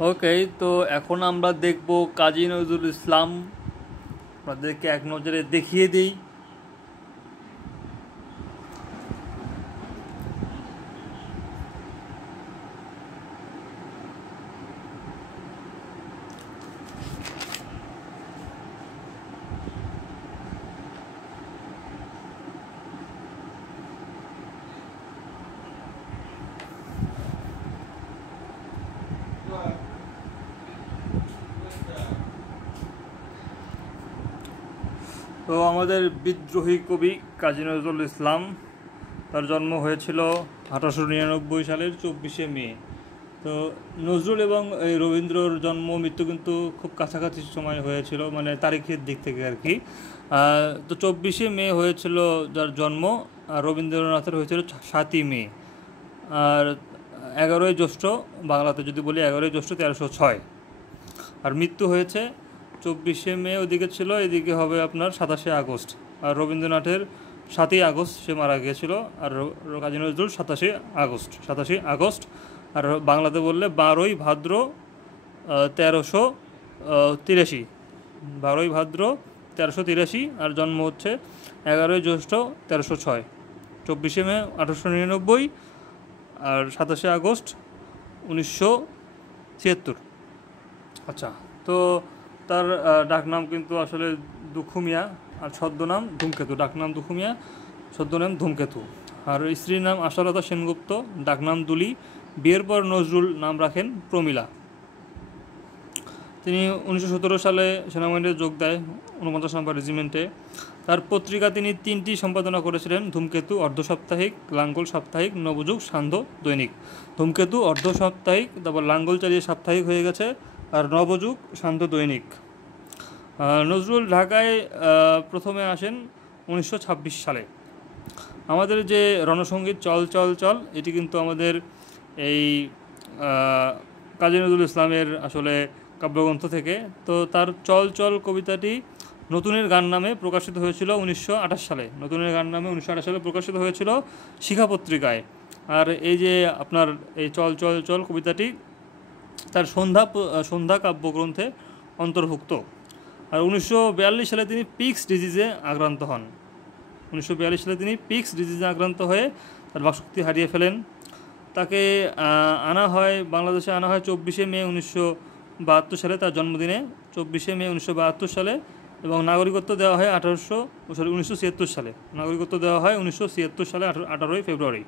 ওকে, তো এখন আমরা দেখব কাজী নজরুল ইসলাম। আপনাদেরকে এক নজরে দেখিয়ে দিই। তো আমাদের বিদ্রোহী কবি কাজী নজরুল ইসলাম, তার জন্ম হয়েছিল 1899 সালের 24শে মে। তো নজরুল এবং এই রবীন্দ্রর জন্ম মৃত্যু কিন্তু খুব কাছাকাছি সময় হয়েছিল, মানে তারিখের দিক থেকে আর কি। তো 24শে মে হয়েছিল যার জন্ম, আর রবীন্দ্রনাথের হয়েছিল 7ই মে। আর 11ই জ্যৈষ্ঠ, বাংলাতে যদি বলি 11ই জ্যৈষ্ঠ 1306। আর মৃত্যু হয়েছে 24শে মে, ওদিকে ছিল, এদিকে হবে আপনার 27শে আগস্ট। আর রবীন্দ্রনাথের 7ই আগস্ট সে মারা গিয়েছিল, আর কাজী নজরুল 27শে আগস্ট। আর বাংলাতে বললে 12ই ভাদ্র 1383। 12ই ভাদ্র 1383, আর জন্ম হচ্ছে 11ই জ্যৈষ্ঠ 1306। 24শে মে 1899, আর 27শে আগস্ট 1976। আচ্ছা, তো তার ডাকনাম কিন্তু আসলে দুখু মিয়া, আর ছদ্মনাম ধূমকেতু। ডাকনাম দুখু মিয়া, ছদ্মনাম ধূমকেতু। আর স্ত্রীর নাম আশালতা সেনগুপ্ত, ডাকনাম দুলি। বিয়ের পর নজরুল নাম রাখেন প্রমীলা। তিনি 1917 সালে সেনাবাহিনীতে যোগ দেয়, 49 নম্বর রেজিমেন্টে। তার পত্রিকা তিনি 3টি সম্পাদনা করেছিলেন: ধূমকেতু অর্ধ সাপ্তাহিক, লাঙ্গল সাপ্তাহিক, নবযুগ, সান্ধ্য দৈনিক। ধূমকেতু অর্ধ সাপ্তাহিক, তারপর লাঙ্গল চালিয়ে সাপ্তাহিক হয়ে গেছে, আর নবযুগ, সান্ধ্য দৈনিক। নজরুল ঢাকায় প্রথমে আসেন 1926 সালে। আমাদের যে রণসঙ্গীত চল চল চল, এটি কিন্তু আমাদের এই কাজী নজরুল ইসলামের আসলে কাব্যগ্রন্থ থেকে। তো তার চল চল কবিতাটি নতুনের গান নামে প্রকাশিত হয়েছিল 1928 সালে। নতুনের গান নামে 1928 সালে প্রকাশিত হয়েছিল শিখা পত্রিকায়। আর এই যে আপনার এই চল চল চল কবিতাটি তার সন্ধ্যা কাব্যগ্রন্থে অন্তর্ভুক্ত। আর 1942 সালে তিনি পিক্স ডিজিজে আক্রান্ত হন। 1942 সালে তিনি পিক্স ডিজিজে আক্রান্ত হয়ে তার বাকশক্তি হারিয়ে ফেলেন। তাকে বাংলাদেশে আনা হয় 24শে মে 1972 সালে, তার জন্মদিনে 24শে মে 1972 সালে। এবং নাগরিকত্ব দেওয়া হয় 1976 সালে। নাগরিকত্ব দেওয়া হয় 1976 সালে 18ই ফেব্রুয়ারি।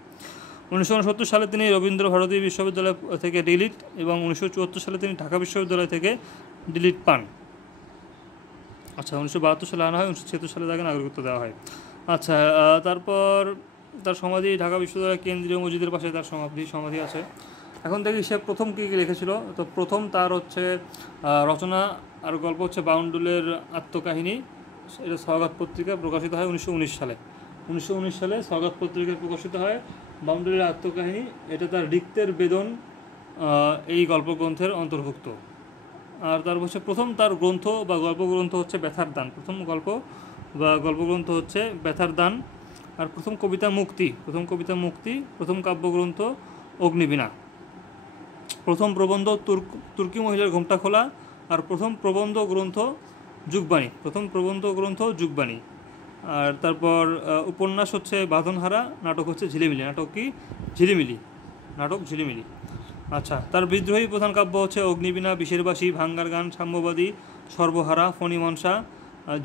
1969 সালে তিনি রবীন্দ্র ভারতী বিশ্ববিদ্যালয় থেকে ডিলিট, এবং 1974 সালে তিনি ঢাকা বিশ্ববিদ্যালয় থেকে ডিলিট পান। আচ্ছা, 1972 সালে আনা হয়, 1976 সালে তাকে নাগরিকত্ব দেওয়া হয়। আচ্ছা, তারপর তার সমাধি ঢাকা বিশ্ববিদ্যালয়ের কেন্দ্রীয় মসজিদের পাশে তার সমাধি আছে। এখন দেখি সে প্রথম কী কী লিখেছিল। তো প্রথম তার হচ্ছে রচনা আর গল্প হচ্ছে বাউন্ডুলের আত্মকাহিনী। এটা সওগাত পত্রিকায় প্রকাশিত হয় 1919 সালে। 1919 সালে সওগাত পত্রিকায় প্রকাশিত হয় বাউন্ডুলের আত্মকাহিনী। এটা তার রিক্তের বেদন এই গল্পগ্রন্থের অন্তর্ভুক্ত। আর তার হচ্ছে প্রথম তার গ্রন্থ বা গল্পগ্রন্থ হচ্ছে ব্যথার দান। প্রথম গল্প বা গল্পগ্রন্থ হচ্ছে ব্যথার দান। আর প্রথম কবিতা মুক্তি। প্রথম কাব্যগ্রন্থ অগ্নিবীণা। প্রথম প্রবন্ধ তুর্কি মহিলার ঘোমটা খোলা। আর প্রথম প্রবন্ধ গ্রন্থ যুগবাণী। আর তারপর উপন্যাস হচ্ছে বাঁধনহারা। নাটক হচ্ছে ঝিলিমিলি। নাটক ঝিলিমিলি। আচ্ছা, তার বিদ্রোহী প্রধান কাব্য হচ্ছে অগ্নিবীণা, বিষেরবাসী, ভাঙ্গার গান, সাম্যবাদী, সর্বহারা, ফণিমনসা,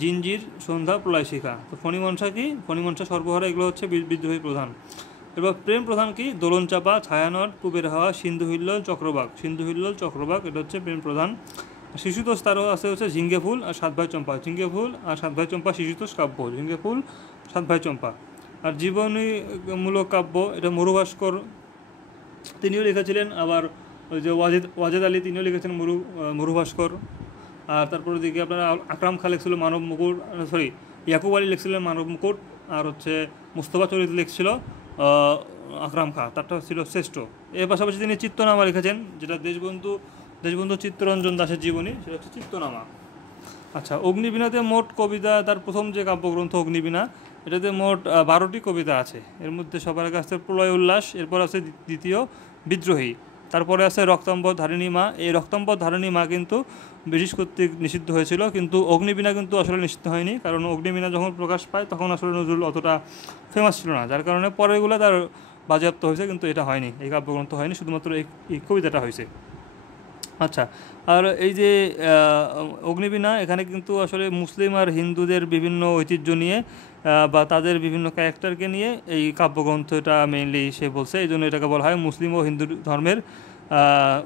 জিঞ্জির, সন্ধ্যা, প্রলয়শিখা। তো ফণিমনসা, সর্বহারা, এগুলো হচ্ছে বিদ্রোহী প্রধান। এবার প্রেম প্রধান কি? দোলনচাপা, ছায়ানট, পূবের হাওয়া, সিন্ধু হিল্লোল, চক্রবাক, এটা হচ্ছে প্রেম প্রধান। শিশুতোষ তারও আছে হচ্ছে ঝিঙ্গে ফুল আর সাত ভাই চম্পা, শিশুতোষ কাব্য, ঝিঙ্গে ফুল, সাত ভাই চম্পা। আর জীবনীমূলক কাব্য, এটা মরুভাস্কর তিনিও লিখেছিলেন। আবার ওই যে ওয়াজেদ আলী, তিনিও লিখেছেন মরুভাস্কর। আর তারপর দিকে আপনার আকরাম খান লিখছিল ইয়াকুব আলী লিখছিলেন মানব মুকুট। আর হচ্ছে মুস্তফা চরিত লিখছিল আকরাম খাঁ, তারটা ছিল শ্রেষ্ঠ। এর পাশাপাশি তিনি চিত্তনামা লিখেছেন, যেটা দেশবন্ধু চিত্তরঞ্জন দাশের জীবনী, সেটা হচ্ছে চিত্তনামা। আচ্ছা, অগ্নিবীণাতে মোট কবিতা, তার প্রথম যে কাব্যগ্রন্থ অগ্নিবীণা, এটাতে মোট 12টি কবিতা আছে। এর মধ্যে সবার আগে আছে প্রলয় উল্লাস, এরপর আছে দ্বিতীয় বিদ্রোহী, তারপরে আছে রক্তাম্বর ধারিণী মা। এই রক্তাম্বর ধারিণী মা কিন্তু ব্রিটিশ কর্তৃক নিষিদ্ধ হয়েছিল, কিন্তু অগ্নিবীণা কিন্তু আসলে নিষিদ্ধ হয়নি, কারণ অগ্নিবীণা যখন প্রকাশ পায় তখন আসলে নজরুল অতটা ফেমাস ছিল না, যার কারণে পরেরগুলো তার বাজেয়াপ্ত হয়েছে, কিন্তু এটা হয়নি, এই কাব্যগ্রন্থ হয়নি, শুধুমাত্র এই কবিতাটা হয়েছে। আচ্ছা, আর এই যে অগ্নিবীণা, এখানে কিন্তু আসলে মুসলিম আর হিন্দুদের বিভিন্ন ঐতিহ্য নিয়ে বা তাদের বিভিন্ন ক্যারেক্টারকে নিয়ে এই কাব্যগ্রন্থটা মেইনলি সে বলছে, এই জন্য এটাকে বলা হয় মুসলিম ও হিন্দু ধর্মের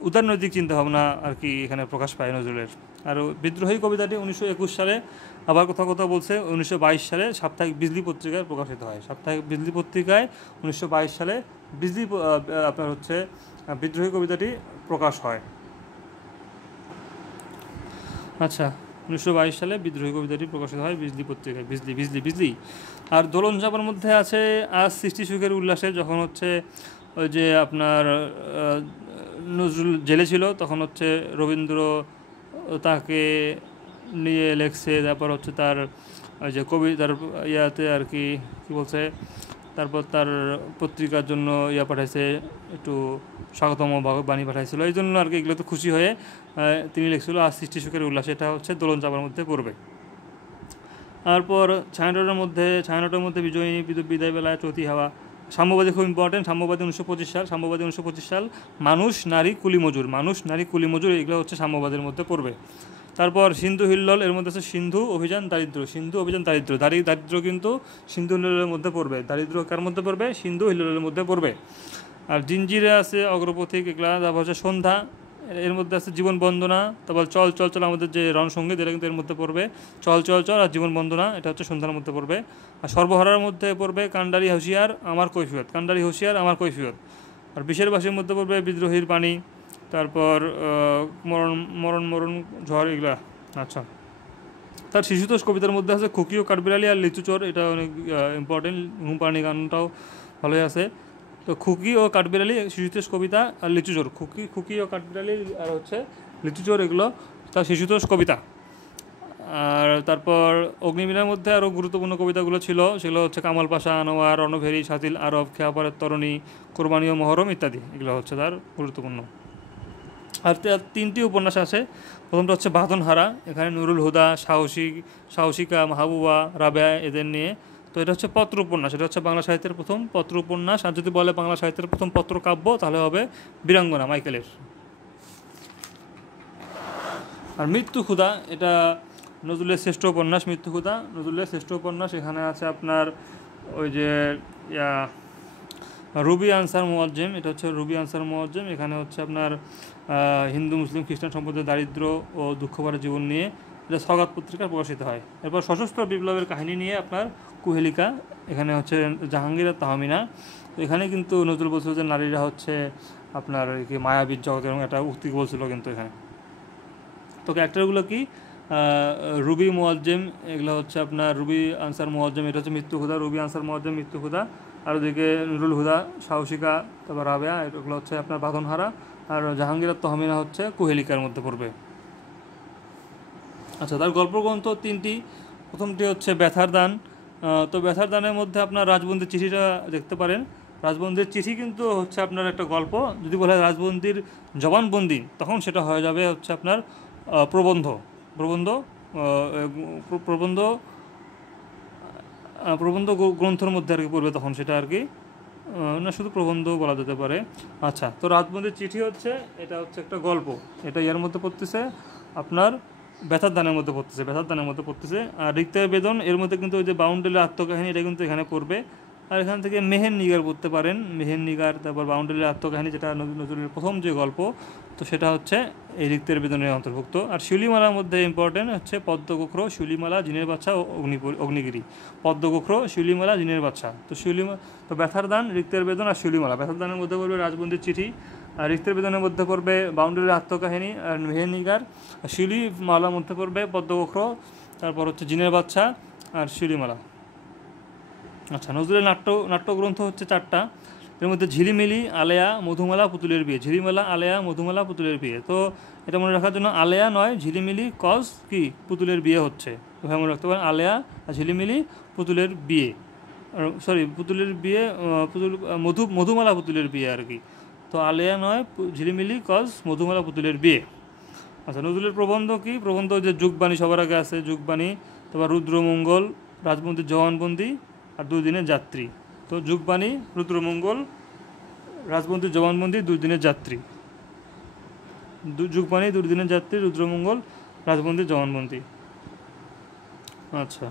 উদারনৈতিক চিন্তাভাবনা আর কি এখানে প্রকাশ পায় নজরুলের। আর বিদ্রোহী কবিতাটি 1921 সালে, আবার কথা বলছে 1922 সালে সাপ্তাহিক বিজলি পত্রিকায় প্রকাশিত হয়। সাপ্তাহিক বিজলি পত্রিকায় 1922 সালে বিজলি আপনার হচ্ছে বিদ্রোহী কবিতাটি প্রকাশ হয়। আচ্ছা, 1922 সালে বিদ্রোহী কবিতাটি প্রকাশিত হয় বিজলি পত্রিকায়। বিজলি বিজলি বিজলি। আর দোলন চাপার মধ্যে আছে আজ সৃষ্টি সুখের উল্লাসে, যখন হচ্ছে ওই যে আপনার নজরুল জেলে ছিল, তখন হচ্ছে রবীন্দ্র তাকে নিয়ে লেখছে, তারপর হচ্ছে তার ওই যে কবিতার ইয়াতে আর কি কী বলছে, তারপর তার পত্রিকার জন্য পাঠাইছে, একটু স্বাগতম বাণী পাঠাইছিল, এই জন্য আর কি এগুলো তো খুশি হয়ে তিনি লিখছিল আজ সৃষ্টি সুখের উল্লাস, এটা হচ্ছে দোলন চাপার মধ্যে পড়বে। তারপর ছায়ানটের মধ্যে বিজয়িনী বিদায় বেলায় চৌতি হাওয়া। সাম্যবাদী খুব ইম্পর্টেন্ট, সাম্যবাদী 1925 সাল, সাম্যবাদী 1925 সাল। মানুষ নারী কুলি মজুর, এগুলো হচ্ছে সাম্যবাদের মধ্যে পড়বে। তারপর সিন্ধু হিল্লোল, এর মধ্যে আছে সিন্ধু অভিযান দারিদ্র, দারিদ্র কিন্তু সিন্ধু হিল্লোলের মধ্যে পড়বে। দারিদ্র কার মধ্যে পড়বে? সিন্ধু হিল্লোলের মধ্যে পড়বে। আর জিঞ্জিরে আছে অগ্রপথিক, এগুলা। তারপর হচ্ছে সন্ধ্যা, এর মধ্যে আছে জীবন বন্দনা। তারপর চল চল চল আমাদের যে রণসঙ্গীত, এটা কিন্তু এর মধ্যে পড়বে। চল চল চল আর জীবন বন্দনা, এটা হচ্ছে সন্ধ্যার মধ্যে পড়বে। আর সর্বহারার মধ্যে পড়বে কান্ডারি হুঁশিয়ার আমার কৈফিয়ত। আর বিশের বাসীর মধ্যে পড়বে বিদ্রোহীর পানি। তারপর মরণ ঝড়, এগুলা। আচ্ছা, তার শিশুতোষ কবিতার মধ্যে আছে খুকি ও কাঠবিড়ালি আর লিচুচোর, এটা অনেক ইম্পর্টেন্ট। ঘুমপাড়ানি গানটাও ভালোই আছে। তো খুকি ও কাঠবিড়ালি শিশুতোষ কবিতা, আর লিচুচোর, খুকি ও কাঠবিড়ালি আর হচ্ছে লিচুচোর, এগুলো তার শিশুতোষ কবিতা। আর তারপর অগ্নিবীণার মধ্যে আরও গুরুত্বপূর্ণ কবিতাগুলো ছিল, সেগুলো হচ্ছে কামাল পাশা, আনোয়ার, রণভেরি, সাতিল আরব, খেয়াপাড়ের তরণী, কোরবানি ও মহরম ইত্যাদি, এগুলো হচ্ছে তার গুরুত্বপূর্ণ। আর তিনটি উপন্যাস আছে। প্রথমটা হচ্ছে বাঁধনহারা, এখানে নুরুল হুদা, সাহসিকা, মাহবুবা, রাবেয়া এদের নিয়ে। তো এটা হচ্ছে পত্র উপন্যাস, এটা হচ্ছে বাংলা সাহিত্যের প্রথম পত্র উপন্যাস। আর যদি বলে বাংলা সাহিত্যের প্রথম পত্র কাব্য, তাহলে হবে বীরাঙ্গনা মাইকেলের। আর মৃত্যু ক্ষুধা, এটা নজরুলের শ্রেষ্ঠ উপন্যাস। মৃত্যু ক্ষুধা নজরুলের শ্রেষ্ঠ উপন্যাস। এখানে আছে আপনার ওই যে রুবি আনসার মুয়াজ্জেম, এটা হচ্ছে রুবি আনসার মুয়াজ্জেম। এখানে হচ্ছে আপনার হিন্দু মুসলিম খ্রিস্টান সম্প্রদায়ের দারিদ্র ও দুঃখভরা জীবন নিয়ে এটা সওগাত পত্রিকায় প্রকাশিত হয়। এরপর সশস্ত্র বিপ্লবের কাহিনী নিয়ে আপনার কুহেলিকা, এখানে হচ্ছে জাহাঙ্গীর আর তাহমিনা। তো এখানে কিন্তু নজরুল বলছিল যে নারীরা হচ্ছে আপনার কি মায়াবীর জগৎ, এবং একটা উক্তি বলছিল কিন্তু এখানে। তো ক্যারেক্টারগুলো কি? রুবি মুয়াজ্জেম, এগুলো হচ্ছে আপনার রুবি আনসার মুয়াজ্জেম, এটা হচ্ছে মৃত্যু ক্ষুধা, রুবি আনসার মুয়াজ্জেম মৃত্যু ক্ষুধা। আর ওদিকে নুরুল হুদা, সাহসিকা, তারপর রাবেয়া, এগুলো হচ্ছে আপনার বাঁধনহারা। আর জাহাঙ্গীর তহমিনা হচ্ছে কুহেলিকার মধ্যে পড়বে। আচ্ছা, তার গল্পগ্রন্থ তিনটি। প্রথমটি হচ্ছে ব্যথার দান। তো ব্যথার দানের মধ্যে আপনার রাজবন্দির চিঠিটা দেখতে পারেন। রাজবন্দির চিঠি কিন্তু হচ্ছে আপনার একটা গল্প। যদি বলা হয় রাজবন্দির জবানবন্দি, তখন সেটা হয়ে যাবে হচ্ছে আপনার প্রবন্ধ প্রবন্ধ প্রবন্ধ প্রবন্ধ গ্রন্থের মধ্যে আর কি পড়বে, তখন সেটা আর কি না, শুধু প্রবন্ধ বলা যেতে পারে। আচ্ছা, তো রাজবন্দির চিঠি হচ্ছে, এটা হচ্ছে একটা গল্প, এটা এর মধ্যে পড়তেছে আপনার ব্যথার দানের মধ্যে পড়তেছে। আর রিক্তের বেদন, এর মধ্যে কিন্তু ওই যে বাউন্ডেলের আত্মকাহিনী, এটা কিন্তু এখানে পড়বে। আর এখান থেকে মেহের নিগার পড়তে পারেন, মেহের নিগার, তারপর বাউন্ডেলের আত্মকাহিনী, যেটা নজরুলের প্রথম যে গল্প, তো সেটা হচ্ছে এই রিক্তের বেদনের অন্তর্ভুক্ত। আর শিউলিমালার মধ্যে ইম্পর্টেন্ট হচ্ছে পদ্মগোখ্র, শিউলিমালা, জিনের বাচ্চা ও অগ্নিগিরি। পদ্মগোখ্র, শিউলিমালা, জিনের বাচ্চা। তো ব্যথার দান, রিক্তের বেদন আর শিউলিমালা। ব্যথার দানের মধ্যে পড়বে রাজবন্দির চিঠি, আর রিক্তের বেদনের মধ্যে পড়বে বাউন্ডারির আত্মকাহিনী আর মেহের নিগার। শিউলিমালার মধ্যে পড়বে পদ্মগোখ্র, তারপর হচ্ছে জিনের বাচ্চা আর শিউলিমালা। আচ্ছা, নজরুলের নাট্যগ্রন্থ হচ্ছে 4টা। এর মধ্যে ঝিলিমিলি, আলেয়া, মধুমালা, পুতুলের বিয়ে। ঝিলিমালা, আলেয়া, মধুমালা, পুতুলের বিয়ে। তো এটা মনে রাখার জন্য আলেয়া নয় ঝিলিমিলি, কজ কি পুতুলের বিয়ে হচ্ছে, ওখানে মনে রাখতে পারেন আলেয়া আর ঝিলিমিলি পুতুলের বিয়ে, পুতুলের বিয়ে, মধুমালা পুতুলের বিয়ে আর কি। তো আলেয়া নয় ঝিলিমিলি কজ মধুমালা পুতুলের বিয়ে। আচ্ছা, নজরুলের প্রবন্ধ কি? প্রবন্ধ যে যুগবাণী সবার আগে আছে, যুগবাণী, তারপর রুদ্রমঙ্গল, রাজবন্দির জবানবন্দি আর 2 দিনের যাত্রী। তো যুগবাণী, রুদ্রমঙ্গল, রাজবন্দির জবানবন্দি, 2 দিনের যাত্রী। যুগবাণী, 2 দিনের যাত্রী, রুদ্রমঙ্গল, রাজবন্দির জবানবন্দি। আচ্ছা,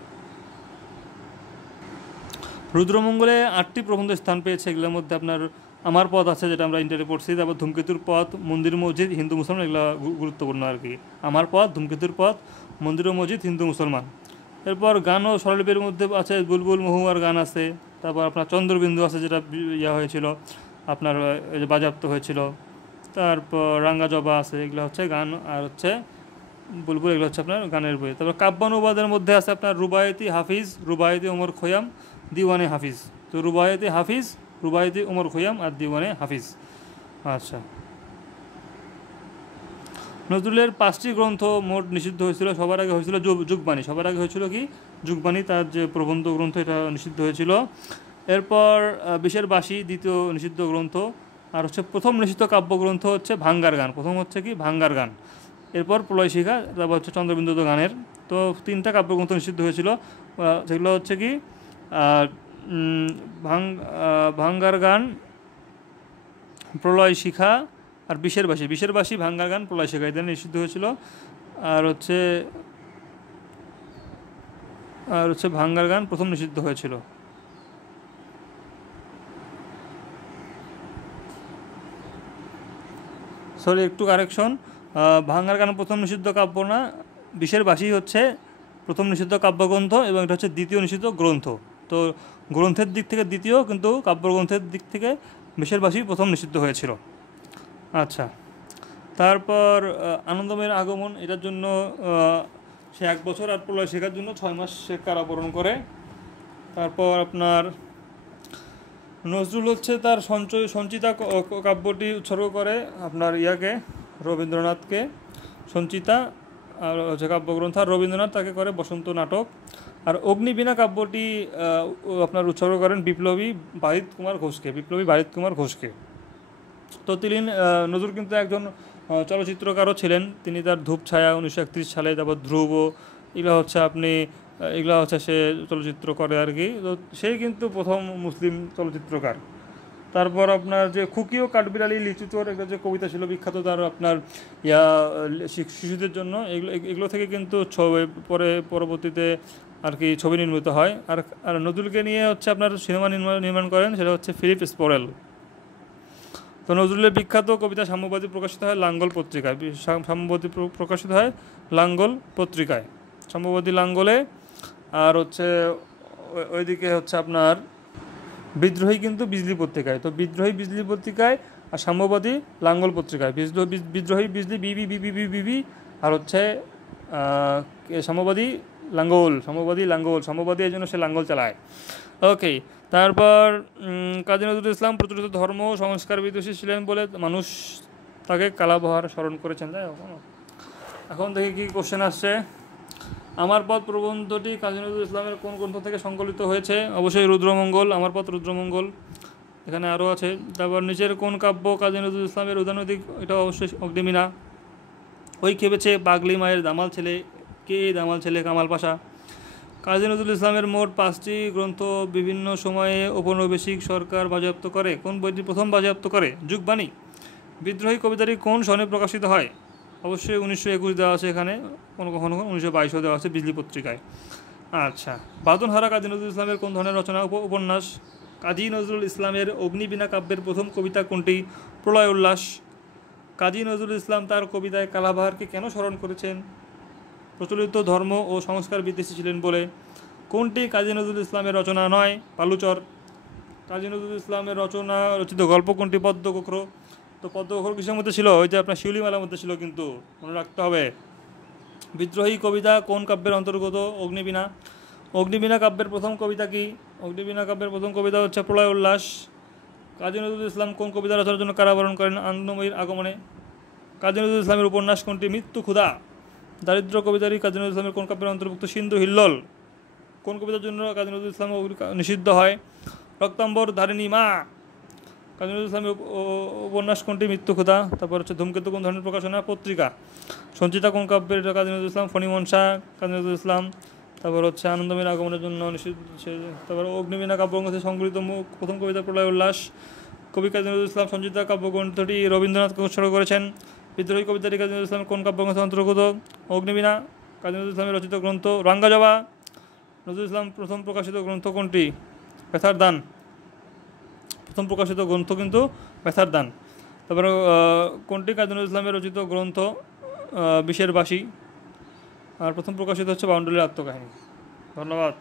রুদ্রমঙ্গলে 8টি প্রবন্ধ স্থান পেয়েছে। এগুলোর মধ্যে আপনার আমার পথ আছে, যেটা আমরা ইন্টারে পড়ছি, তারপর ধূমকেতুর পথ, মন্দির মসজিদ, হিন্দু মুসলমান, এগুলো গুরুত্বপূর্ণ আর কি। আমার পথ, ধূমকেতুর পথ, মন্দির ও মসজিদ, হিন্দু মুসলমান। এরপর গান ও স্বরলিপির মধ্যে আছে বুলবুল মহুয়ার গান আছে, তারপর আপনার চন্দ্রবিন্দু আছে, যেটা ইয়া হয়েছিল আপনার বাজেয়াপ্ত হয়েছিল। তারপর রাঙ্গা জবা আছে, এগুলো হচ্ছে গান, আর হচ্ছে বুলবুল, এগুলো হচ্ছে আপনার গানের বই। তারপর কাব্যানুবাদের মধ্যে আছে আপনার রুবায়েতি হাফিজ, রুবায়েতি ওমর খৈয়াম, দিওয়ানে হাফিজ। তো রুবায়েতি হাফিজ, রুবায়েতি ওমর খৈয়াম আর দিওয়ানে হাফিজ। আচ্ছা, নজরুলের 5টি গ্রন্থ মোট নিষিদ্ধ হয়েছিল। সবার আগে হয়েছিল যুগবাণী। সবার আগে হয়েছিল কি? যুগবাণী, তার যে প্রবন্ধ গ্রন্থ, এটা নিষিদ্ধ হয়েছিল। এরপর বিশের বাসী, দ্বিতীয় নিষিদ্ধ গ্রন্থ। আর হচ্ছে প্রথম নিষিদ্ধ কাব্যগ্রন্থ হচ্ছে ভাঙ্গার গান। প্রথম হচ্ছে কি? ভাঙ্গার গান। এরপর প্রলয় শিখা, তারপর হচ্ছে চন্দ্রবিন্দু গানের। তো 3টা কাব্যগ্রন্থ নিষিদ্ধ হয়েছিল, যেগুলো হচ্ছে কি ভাঙ্গার গান, প্রলয় শিখা আর বিশের বাসী। বিশের বাসী, ভাঙ্গার গান, প্রলয় শিখা, এদের নিষিদ্ধ হয়েছিল। আর হচ্ছে ভাঙ্গার গান প্রথম নিষিদ্ধ হয়েছিল। সরি, একটু কারেকশন, ভাঙ্গার গান প্রথম নিষিদ্ধ কাব্য না, বিশের বাসী হচ্ছে প্রথম নিষিদ্ধ কাব্যগ্রন্থ, এবং এটা হচ্ছে দ্বিতীয় নিষিদ্ধ গ্রন্থ। তো গ্রন্থের দিক থেকে দ্বিতীয়, কিন্তু কাব্যগ্রন্থের দিক থেকে বিশের বাসী প্রথম নিষিদ্ধ হয়েছিল। আচ্ছা, তারপর আনন্দময়ের আগমন, এটার জন্য সে 1 বছর, আর প্রলয় শেখার জন্য 6 মাস সে কারাবরণ করে। তারপর আপনার নজরুল হচ্ছে তার সঞ্চিতা কাব্যটি উৎসর্গ করে আপনার ইয়াকে, রবীন্দ্রনাথকে, সঞ্চিতা আর হচ্ছে কাব্যগ্রন্থ। আর রবীন্দ্রনাথ তাকে করে বসন্ত নাটক। আর অগ্নিবীণা কাব্যটি আপনার উৎসর্গ করেন বিপ্লবী বারিদ কুমার ঘোষকে। তো নজরুল কিন্তু একজন চলচ্চিত্রকারও ছিলেন। তিনি তার ধূপছায়া 1931 সালে, তারপর ধ্রুব, এগুলো হচ্ছে সে চলচ্চিত্র করে আর কি। তো সেই কিন্তু প্রথম মুসলিম চলচ্চিত্রকার। তারপর আপনার যে খুকি ও কাঠবিড়ালি লিচুচোর, একটা যে কবিতা ছিল বিখ্যাত তার আপনার শিশুদের জন্য, এগুলো থেকে কিন্তু পরবর্তীতে আর কি ছবি নির্মিত হয়। আর নজরুলকে নিয়ে হচ্ছে আপনার সিনেমা নির্মাণ করেন, সেটা হচ্ছে ফিলিপ স্পোরেল। তো নজরুলের বিখ্যাত কবিতা সাম্যবাদী প্রকাশিত হয় লাঙ্গল পত্রিকায়। সাম্যবাদী প্রকাশিত হয় লাঙ্গল পত্রিকায়, সাম্যবাদী লাঙ্গলে। আর হচ্ছে ওইদিকে হচ্ছে আপনার বিদ্রোহী কিন্তু বিজলি পত্রিকায়। তো বিদ্রোহী বিজলি পত্রিকায়, আর সাম্যবাদী লাঙ্গল পত্রিকায়। বিদ্রোহী বিজলি বিবি, আর হচ্ছে সাম্যবাদী লাঙ্গল, এই জন্য সে লাঙ্গল চালায়। ওকে, তারপর কাজী নজরুল ইসলাম প্রচলিত ধর্ম সংস্কার বিদ্বেষী ছিলেন বলে মানুষ তাকে কালাবহার স্মরণ করেছেন। তাই এখন দেখি কি কোশ্চেন আসছে। আমার পথ প্রবন্ধটি কাজী নজরুল ইসলামের কোন গ্রন্থ থেকে সংকলিত হয়েছে? অবশ্যই রুদ্রমঙ্গল, আমার পথ রুদ্রমঙ্গল। এখানে আরও আছে। তারপর নিচের কোন কাব্য কাজী নজরুল ইসলামের উদানৈতিক? এটা অবশ্যই অগ্নিবীণা। ওই খেপেছে পাগলি মায়ের দামাল ছেলে, কে দামাল ছেলে? কামাল পাশা। কাজী নজরুল ইসলামের মোট 5টি গ্রন্থ বিভিন্ন সময়ে ঔপনিবেশিক সরকার বাজেয়াপ্ত করে। কোন বইটি প্রথম বাজেয়াপ্ত করে? যুগবাণী। বিদ্রোহী কবিতাটি কোন সনে প্রকাশিত হয়? অবশ্যই 1921 দেওয়া আছে এখানে, কখনো 1922 দেওয়া আছে বিজলি পত্রিকায়। আচ্ছা, বাদনহারা কাজী নজরুল ইসলামের কোন ধরনের রচনা? উপন্যাস। কাজী নজরুল ইসলামের অগ্নিবীণা কাব্যের প্রথম কবিতা কোনটি? প্রলয় উল্লাস। কাজী নজরুল ইসলাম তার কবিতায় কালাবাহারকে কেন স্মরণ করেছেন? প্রচলিত ধর্ম ও সংস্কার বিদ্বেষী ছিলেন বলে। কোনটি কাজী নজরুল ইসলামের রচনা নয়? পালুচর। কাজী নজরুল ইসলামের রচিত গল্প কোনটি? পদ্মকোখর। তো পদ্মকোখর কিসের মধ্যে ছিল? ওই যে আপনার শিউলিমালার মধ্যে ছিল, কিন্তু মনে রাখতে হবে। বিদ্রোহী কবিতা কোন কাব্যের অন্তর্গত? অগ্নিবীণা। অগ্নিবীণা কাব্যের প্রথম কবিতা কি? অগ্নিবীণা কাব্যের প্রথম কবিতা হচ্ছে প্রলয় উল্লাস। কাজী নজরুল ইসলাম কোন কবিতা রচনার জন্য কারাবরণ করেন? আনন্দময়ীর আগমনে। কাজী নজরুল ইসলামের উপন্যাস কোনটি? মৃত্যু ক্ষুধা। দারিদ্র কবিতারই কাজী নজরুল ইসলামের কোন কাব্যের অন্তর্ভুক্ত? সিন্ধু হিল্লোল। কোন কবিতার জন্য কাজী নজরুল ইসলাম নিষিদ্ধ হয়? রক্তাম্বর ধারিণী মা। কাজী নজরুল ইসলামের উপন্যাস কোনটি? মৃত্যুক্ষুধা। তারপর হচ্ছে ধূমকেতু কোন ধরনের প্রকাশনা? পত্রিকা। সঞ্চিতা কোন কাব্যের? কাজী নজরুল ইসলাম। ফণিমনসা কাজী নজরুল ইসলাম। তারপর হচ্ছে আনন্দময়ীর আগমনের জন্য নিষিদ্ধ। তারপর অগ্নিবীণা কাব্যগ্রন্থ থেকে সংগৃহীত প্রথম কবিতা প্রলয় উল্লাস। কবি কাজী নজরুল ইসলাম। সঞ্চিতা কাব্যগ্রন্থটি রবীন্দ্রনাথকে উৎসর্গ করেছেন। বিদ্রোহী কবিতাটি কাজী নজরুল ইসলামের কোন কাব্যগ্রন্থের অন্তর্গত? অগ্নিবীণা। কাজী নজরুল ইসলামের রচিত গ্রন্থ রাঙ্গাজবা। নজরুল ইসলাম প্রথম প্রকাশিত গ্রন্থ কোনটি? ব্যথার দান। প্রথম প্রকাশিত গ্রন্থ কিন্তু ব্যথার দান। তারপরে কোনটি কাজী নজরুল ইসলামের রচিত গ্রন্থ? বিষের বাসী। আর প্রথম প্রকাশিত হচ্ছে বাউন্ডুলের আত্মকাহিনী। ধন্যবাদ।